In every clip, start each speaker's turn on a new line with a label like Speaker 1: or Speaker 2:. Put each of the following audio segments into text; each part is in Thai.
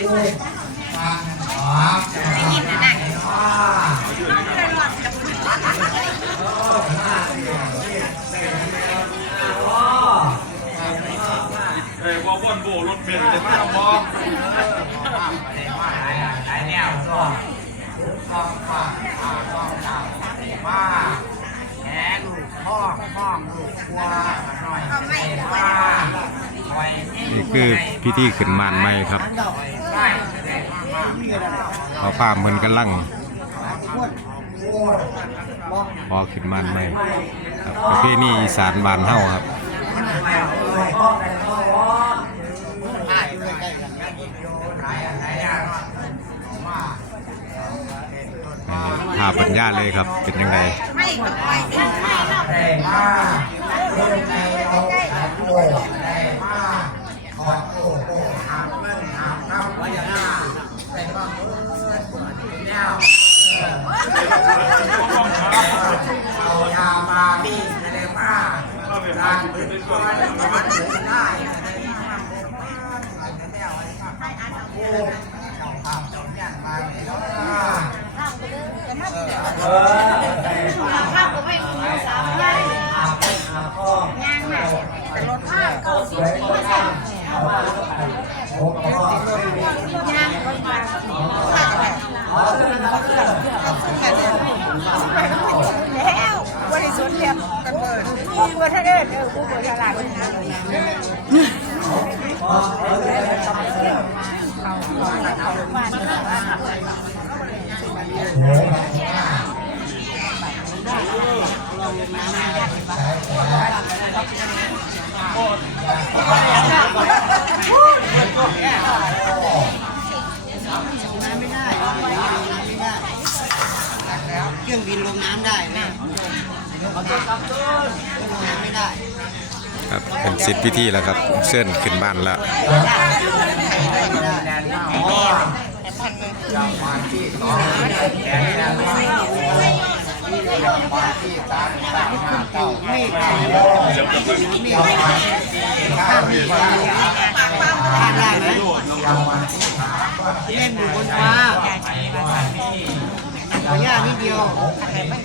Speaker 1: ได้ยินนะนั่ง
Speaker 2: เอ้ยว่าว่อนโบรถเบนซ์เลยมา ทำมอง
Speaker 3: นี่คือพิธีขึ้นมานใหม่ครับเอาผ้าเหมือนกันลั่งพอขึ้นมานใหม่ครับประเพณีอีสานบานเฮาครับ ภาพบรรยาเลยครับ เป็นยังไง
Speaker 1: ไม่ก็ไปไม่ไม่หรอกข้า แล้วบริสุทธิ์เรียบกันเบิดกูเบิดท่าเดินเออกูเบิดหลาดนะ
Speaker 4: เครื่องบินลงน้ำได้นะไม่ได้
Speaker 3: ครับเป็นสิทธิพิธีแล้วครับเส้นขึ้นบ้านแล้ว
Speaker 4: ข้ามได้ไหมเล่นอยู่บนฟ้า ขออนุญานิดเดียวเล่นมัน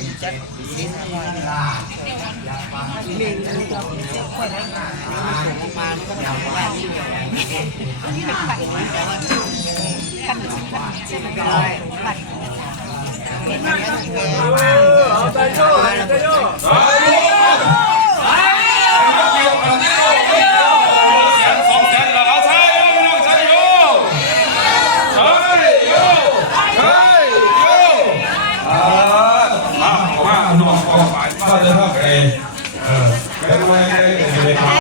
Speaker 4: ตกมันส่งออกมามันก็ทำได้นิดเดียวไม่เป็นไร
Speaker 2: สองแสนเหรอเอาใช่โยไม่ต้องใช่โยใช่โยใช่โยอ่ามาออกมาหนอนออกไปมาเล